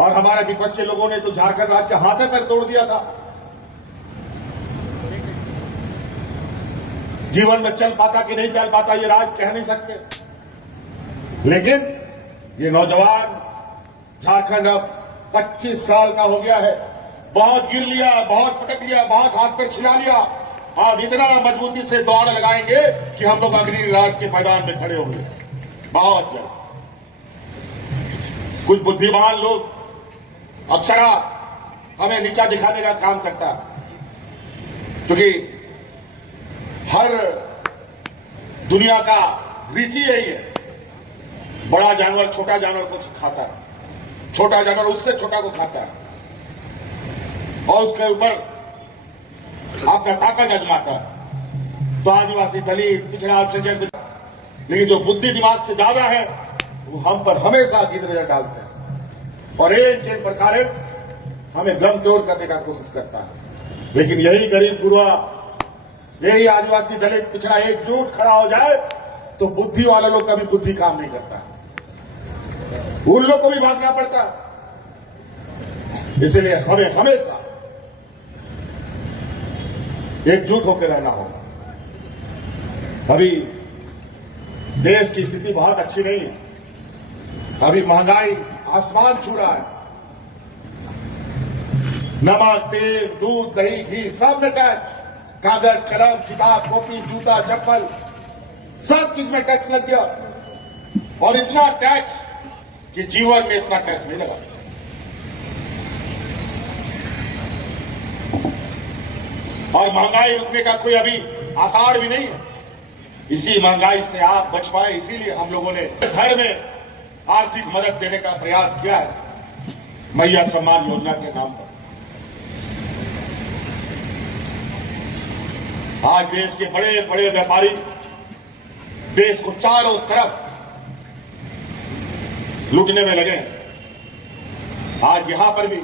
और हमारे विपक्ष के लोगों ने तो झारखंड राज्य के हाथे पैर तोड़ दिया था। जीवन में चल पाता कि नहीं चल पाता ये राज कह नहीं सकते, लेकिन ये नौजवान झारखंड अब 25 साल का हो गया है। बहुत गिर लिया, बहुत पटक लिया, बहुत हाथ पर छिला लिया। अब इतना मजबूती से दौड़ लगाएंगे कि हम लोग अगली रात के मैदान में खड़े होंगे बहुत जल्द। कुछ बुद्धिमान लोग अक्षरा हमें नीचा दिखाने का काम करता है, क्योंकि हर दुनिया का रीति यही है, बड़ा जानवर छोटा जानवर को खाता है, छोटा जानवर उससे छोटा को खाता है और उसके ऊपर अपना ताकत आजमाता है। तो आदिवासी, दलित, पिछड़ा, अल्पसंख्यक, लेकिन जो बुद्धि दिमाग से ज्यादा है वो हम पर हमेशा गिर नजर डालते हैं और एक प्रकार हमें गमजोर करने का कोशिश करता है। लेकिन यही गरीब गुरुआ, यही आदिवासी, दलित, पिछड़ा एकजुट खड़ा हो जाए तो बुद्धि वाले लोग का भी बुद्धि काम नहीं करता, उन लोग को भी भागना पड़ता। इसलिए हमें हमेशा एकजुट होकर रहना होगा। अभी देश की स्थिति बहुत अच्छी नहीं है, अभी महंगाई आसमान छू रहा है। नमक, तेल, दूध, दही, घी सब में टैक्स, कागज, कलम, किताब, कॉपी, जूता, चप्पल, सब चीज में टैक्स लग गया और इतना टैक्स कि जीवन में इतना टैक्स नहीं लगा। और महंगाई रुकने का कोई अभी आसार भी नहीं है। इसी महंगाई से आप बच पाए, इसीलिए हम लोगों ने घर में आर्थिक मदद देने का प्रयास किया है मैया सम्मान योजना के नाम पर। आज देश के बड़े बड़े व्यापारी देश को चारों तरफ लूटने में लगे हैं। आज यहां पर भी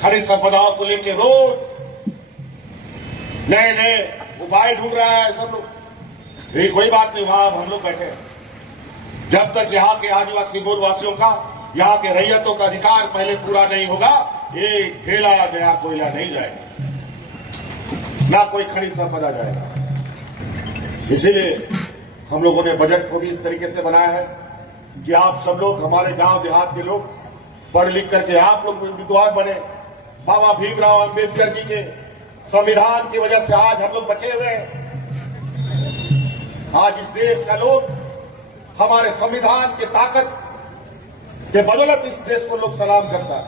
खनिज संपदाओं को लेकर रोज नए नए उपाय ढूंढ रहा है सब लोग। ये कोई बात नहीं, वहां हम लोग बैठे हैं। जब तक यहाँ के आदिवासी मूल वासियों का, यहाँ के रैयतों का अधिकार पहले पूरा नहीं होगा, एक ढेला नया कोयला नहीं जाएगा, ना कोई खनिज संपदा जाएगा। इसीलिए हम लोगों ने बजट को भी इस तरीके से बनाया है कि आप सब लोग, हमारे गांव देहात के लोग पढ़ लिख करके आप लोग विद्वान बने। बाबा भीमराव अंबेडकर जी के संविधान की वजह से आज हम लोग बचे हुए हैं। आज इस देश का लोग हमारे संविधान की ताकत के बदौलत इस देश को लोग सलाम करता है।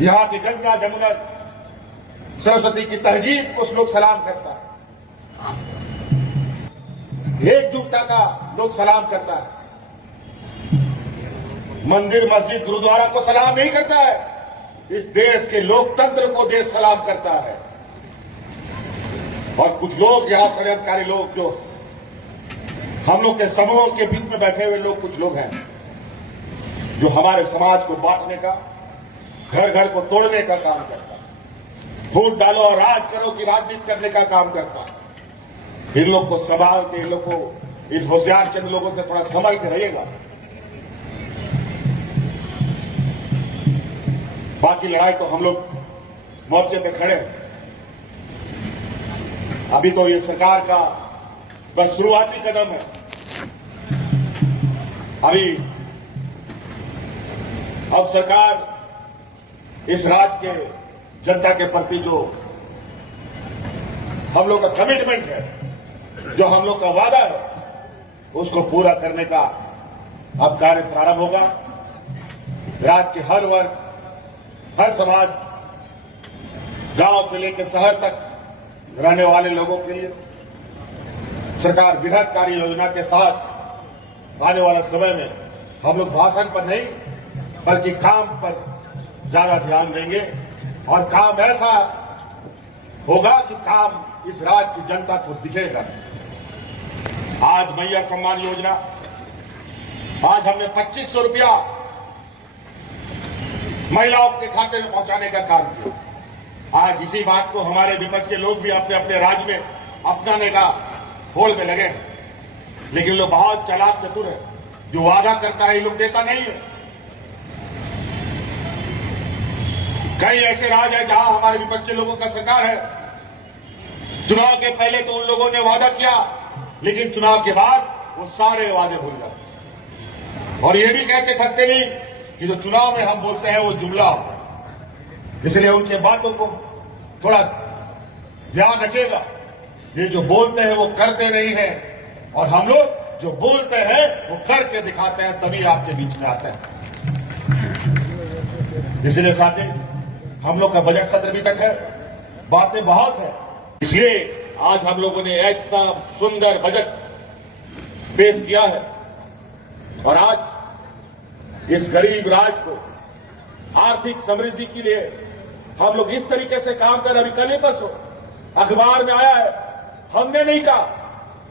यहां की गंगा, जमुना, सरस्वती की तहजीब को लोग सलाम करता है, एकजुटता का लोग सलाम करता है। मंदिर, मस्जिद, गुरुद्वारा को सलाम नहीं करता है, इस देश के लोकतंत्र को देश सलाम करता है। और कुछ लोग यहां षड्यंत्रकारी लोग, जो हम लोग के समूह के बीच में बैठे हुए लोग, कुछ लोग हैं जो हमारे समाज को बांटने का, घर घर को तोड़ने का काम करता है, वोट डालो और राज करो की राजनीति करने का काम करता है। इन लोग को संभाल के, इन लोग को, इन होशियार चंद लोगों से थोड़ा संभल के रहिएगा। बाकी लड़ाई तो हम लोग मौके पे खड़े हैं। अभी तो ये सरकार का बस शुरुआती कदम है। अब सरकार इस राज्य के जनता के प्रति जो हम लोग का कमिटमेंट है, जो हम लोग का वादा है, उसको पूरा करने का अब कार्य प्रारंभ होगा। राज्य के हर वर्ग, हर समाज, गांव से लेकर शहर तक रहने वाले लोगों के लिए सरकार बृहद कार्य योजना के साथ आने वाला समय में हम लोग भाषण पर नहीं बल्कि काम पर ज्यादा ध्यान देंगे और काम ऐसा होगा कि काम इस राज्य की जनता को दिखेगा। आज मैया सम्मान योजना, आज हमने 2500 रुपया महिलाओं के खाते में पहुंचाने का काम किया। आज इसी बात को हमारे विपक्ष के लोग भी अपने अपने राज्य में अपनाने का होल में लगे हैं, लेकिन लोग बहुत चालाक चतुर है। जो वादा करता है ये लोग देता नहीं है। कई ऐसे राज्य है जहां हमारे विपक्षी लोगों का सरकार है, चुनाव के पहले तो उन लोगों ने वादा किया, लेकिन चुनाव के बाद वो सारे वादे भूल जाते और ये भी कहते थकते नहीं कि जो चुनाव में हम बोलते हैं वो जुमला होता है। इसलिए उनके बातों को थोड़ा ध्यान रखिएगा। ये जो बोलते हैं वो करते नहीं है, और हम लोग जो बोलते हैं वो करके दिखाते हैं, तभी आपके बीच में आते हैं। इसलिए साथी, हम लोग का बजट सत्र भी तक है, बातें बहुत है, इसलिए आज हम लोगों ने इतना सुंदर बजट पेश किया है। और आज इस गरीब राज्य को आर्थिक समृद्धि के लिए हम लोग इस तरीके से काम कर, अभी कल ही परसों अखबार में आया है, हमने नहीं कहा,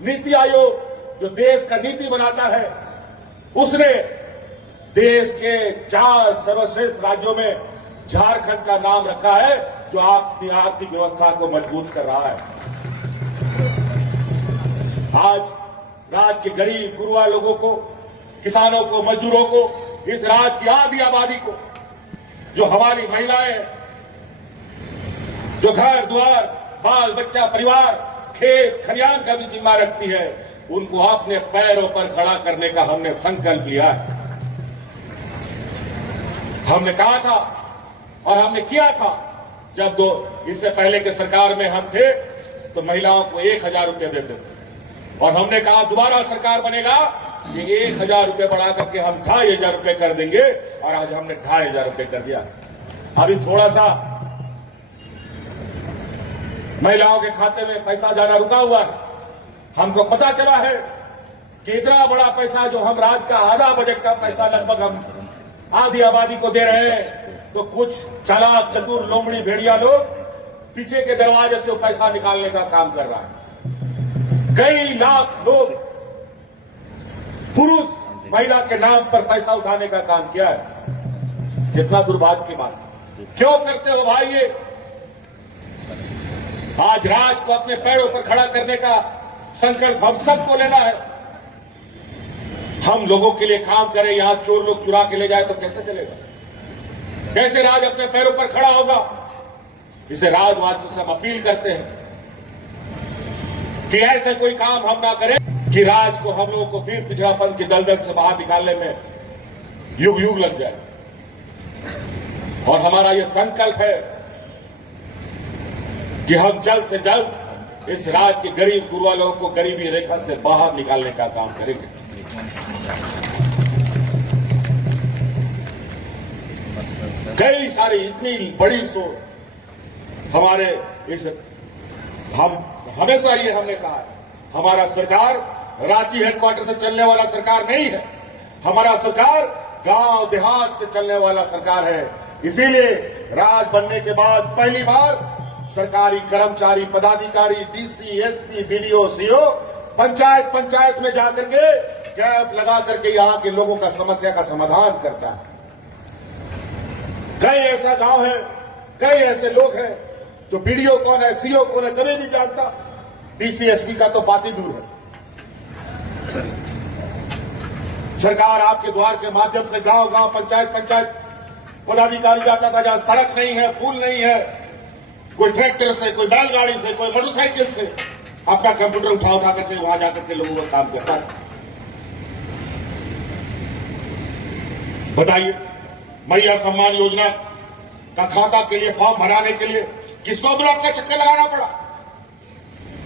नीति आयोग जो देश का नीति बनाता है उसने देश के 4 सर्वश्रेष्ठ राज्यों में झारखंड का नाम रखा है, जो आपकी आर्थिक व्यवस्था को मजबूत कर रहा है। आज राज्य के गरीब गुरुआ लोगों को, किसानों को, मजदूरों को, इस राज्य की आधी आबादी को, जो हमारी महिलाएं, जो घर द्वार, बाल बच्चा, परिवार, खेत खलियान का भी जिम्मा रखती है, उनको अपने पैरों पर खड़ा करने का हमने संकल्प लिया है। हमने कहा था और हमने किया था, जब इससे पहले के सरकार में हम थे तो महिलाओं को 1000 रुपये देते थे, और हमने कहा दोबारा सरकार बनेगा ये 1000 रुपये बढ़ा करके हम 2500 रुपये कर देंगे, और आज हमने 2500 रुपये कर दिया। अभी थोड़ा सा महिलाओं के खाते में पैसा ज्यादा रुका हुआ है। हमको पता चला है कि इतना बड़ा पैसा, जो हम राज्य का आधा बजट का पैसा लगभग हम आधी आबादी को दे रहे हैं, तो कुछ चालाक चतुर लोमड़ी भेड़िया लोग पीछे के दरवाजे से वो पैसा निकालने का काम कर रहा है। कई लाख लोग पुरुष महिला के नाम पर पैसा उठाने का काम किया है। कितना दुर्भाग्य की बात। क्यों करते हो भाई ये? आज राज्य को अपने पैरों पर खड़ा करने का संकल्प हम सबको लेना है। हम लोगों के लिए काम करें, यहां चोर लोग चुरा के ले जाए तो कैसे चलेगा? कैसे राज्य अपने पैरों पर खड़ा होगा? इसे राज्यवासियों से हम अपील करते हैं कि ऐसे कोई काम हम ना करें कि राज्य को, हम लोगों को फिर पिछड़ापन की दलदल से बाहर निकालने में युग युग लग जाए। और हमारा यह संकल्प है कि हम जल्द से जल्द इस राज्य के गरीब गुरुआ लोगों को गरीबी रेखा से बाहर निकालने का काम करेंगे। कई सारी इतनी बड़ी सोच हमारे हम हमेशा ये हमने कहा है, हमारा सरकार रांची हेडक्वार्टर से चलने वाला सरकार नहीं है, हमारा सरकार गांव देहात से चलने वाला सरकार है। इसीलिए राज बनने के बाद पहली बार सरकारी कर्मचारी, पदाधिकारी, DC, SP, BDO, CO panchayat में जाकर के कैंप लगा करके यहां के लोगों का समस्या का समाधान करता है। कई ऐसा गांव है, कई ऐसे लोग हैं जो बीडीओ कौन है, सीओ कौन है, कभी नहीं जानता। डीसी, एसपी का तो बात ही दूर है। सरकार आपके द्वार के माध्यम से गांव गांव, पंचायत पदाधिकारी जाता था, जहां सड़क नहीं है, पुल नहीं है, कोई ट्रैक्टर से, कोई बैलगाड़ी से, कोई मोटरसाइकिल से अपना कंप्यूटर उठा करके वहां जाकर के लोगों का काम करता था। बताइए, मैया सम्मान योजना का खाता के लिए फॉर्म भराने के लिए किसको ब्लॉक का चक्कर लगाना पड़ा?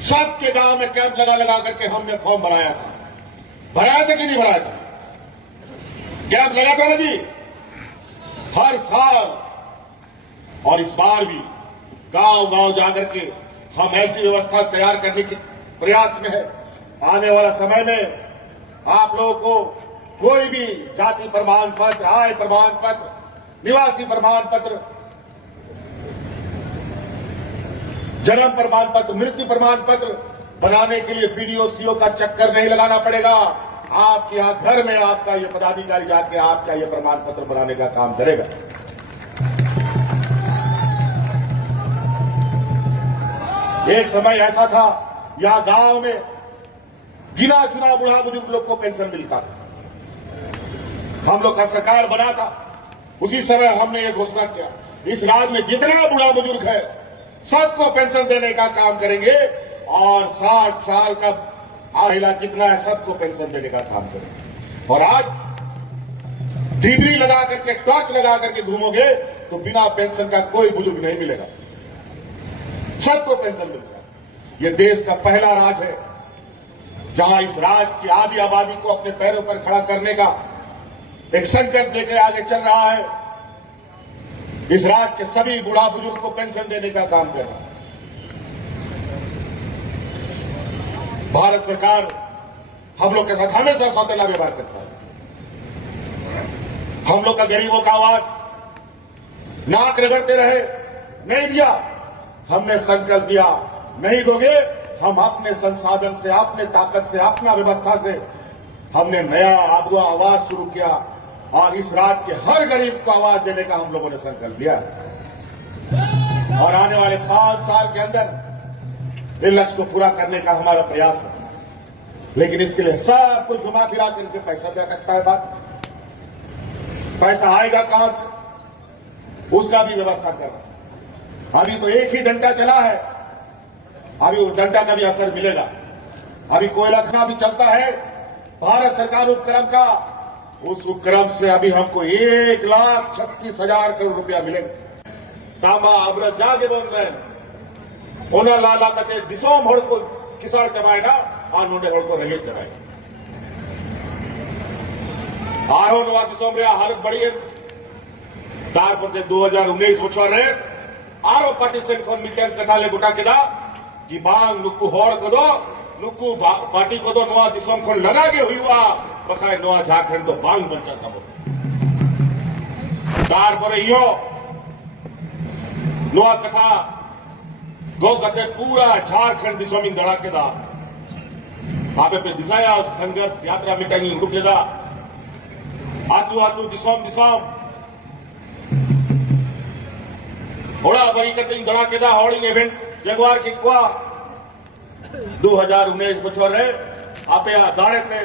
सबके गांव में कैंप लगा करके हमने फॉर्म भराया था। भराया था कि नहीं भराया था? कैंप लगा था ना जी, हर साल। और इस बार भी गांव गांव जाकर के हम ऐसी व्यवस्था तैयार करने के प्रयास में है। आने वाला समय में आप लोगों को कोई भी जाति प्रमाण पत्र, आय प्रमाण पत्र, निवासी प्रमाण पत्र, जन्म प्रमाण पत्र, मृत्यु प्रमाण पत्र बनाने के लिए बीडीओ, सीओ का चक्कर नहीं लगाना पड़ेगा। आपके यहां घर में आपका ये पदाधिकारी जाके आपका ये प्रमाण पत्र बनाने का काम करेगा। एक समय ऐसा था, यहां गांव में गिना चुना बूढ़ा बुजुर्ग लोग को पेंशन मिलता था। हम लोग का सरकार बना था, उसी समय हमने ये घोषणा किया, इस राज्य में जितना बूढ़ा बुजुर्ग है सबको पेंशन देने का काम करेंगे और 60 साल का महिला कितना है सबको पेंशन देने का काम करेंगे। और आज डिग्री लगा करके, टॉर्च लगा करके घूमोगे तो बिना पेंशन का कोई बुजुर्ग नहीं मिलेगा, सबको पेंशन मिलेगा। ये देश का पहला राज्य है जहां इस राज्य की आधी आबादी को अपने पैरों पर खड़ा करने का एक संकल्प लेकर आगे चल रहा है। इस राज्य के सभी बूढ़ा बुजुर्ग को पेंशन देने का काम कर रहा है। भारत सरकार हम लोग के साथ हमेशा सौतेला व्यवहार करता है। हम लोग का गरीबों का आवाज नाक रगड़ते रहे, नहीं दिया। हमने संकल्प लिया, नहीं दोगे, हम अपने संसाधन से, अपने ताकत से, अपना व्यवस्था से हमने नया आवाज शुरू किया और इस राज्य के हर गरीब को आवाज देने का हम लोगों ने संकल्प लिया। और आने वाले 5 साल के अंदर इस लक्ष्य को पूरा करने का हमारा प्रयास है। लेकिन इसके लिए सब कुछ घुमा फिरा करके पैसा पे अटकता है बात। पैसा आएगा कहां से, उसका भी व्यवस्था करना। अभी तो एक ही डंडा चला है, अभी उस डंडा का भी असर मिलेगा। अभी कोयला खना भी चलता है भारत सरकार उपक्रम का, उस उपक्रम से अभी हमको 1,36,000 करोड़ रुपया मिलेगा। तांबा अब्रत जागे बन रहे उन्हें लाला कते दिसों होड़ को किसान चबाएगा और नोडे होड़ को रेलवे चलाएगा। आरो नवा दिसों में हालत बड़ी है। तारपते 2019 बछर रे आरो पार्टीशन को मीटिंग कथा ले गुटा केदा कि बांग नुक्कू होड़ को दो, नुक्कू पार्टी को दो नवा दिसों को लगा के हुआ बखाए नवा झारखंड तो बांग बन जाता हो। तारपरे यो नवा कथा गो कते पूरा झारखंड दिशा में धड़ाकेदार आपे पे दिशाया संघर्ष यात्रा मीटिंग रुकेदा आतू आतू दिशोम दिशोम होड़ा बड़ी कते धड़ाकेदा होड़ी इवेंट जगवार की क्वा 2019 बछर रे आपे दाड़े पे